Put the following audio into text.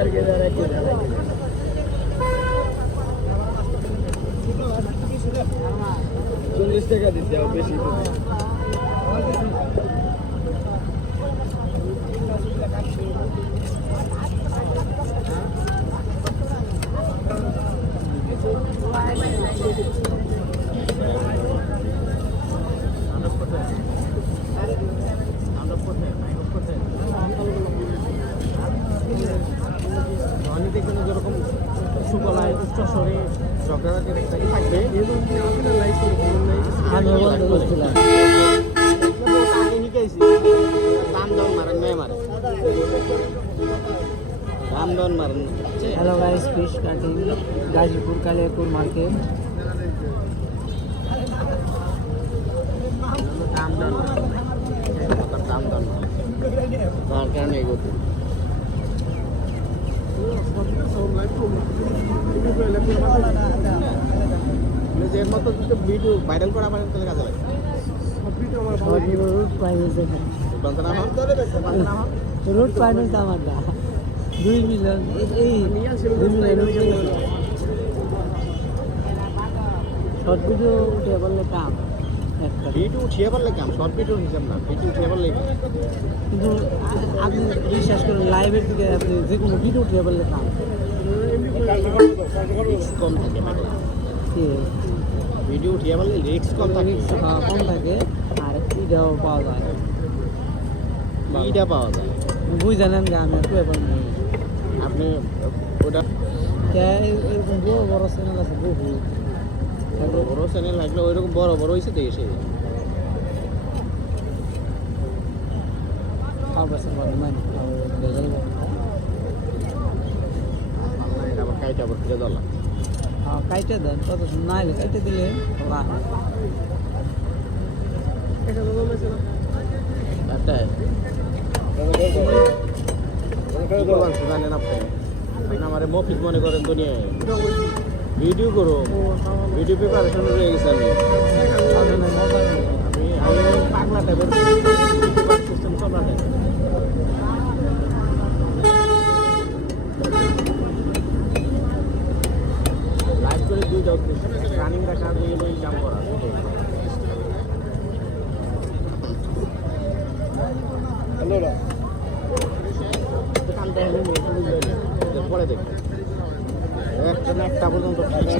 40 টাকা দিতে আর বেশি যেরকম সুকলায় উচ্চস্বরে ঝগড়াঝাটির একটা থাকবে hello guys fish cutting Ghazipur Kaliapur market video viral করা মানে তাহলে কাজে লাগে রুট ফাইন্যান্স আমার 2 মিলিয়ন এই 2 মিলিয়ন শর্ট ভিডিও উঠে বললে কাম একটা ভিডিও উঠিয়ে পারলে কাম শর্ট ভিডিও হিসাব না ভিডিও উঠিয়ে পারলে কিন্তু আপনি বিশ্বাস করেন লাইভের দিকে আপনি যে কোনো ভিডিও উঠিয়ে বললে কাম কম থাকে মানে কি ভিডিও উঠিয়ে পারলে রিস্ক কম থাকে কম থাকে আর ইটাও পাওয়া যায় ইটা পাওয়া যায় বুঝ জানেন যে আমি একটু ব্যাপার নেই আপনি ওটা এরকম বড় বড় চ্যানেল আছে বহু বড় চ্যানেল লাগলে ওইরকম বড় বড় হয়েছে তো এসে আবার কাইটা আবার ফিরে দলা কাইটে দেন কত না এলে কাইটে দিলে জানেন আপনি আমার মফিজ মনে করেন দুনিয়ায় ভিডিও করো ভিডিও প্রিপারেশন রয়ে গেছে আমি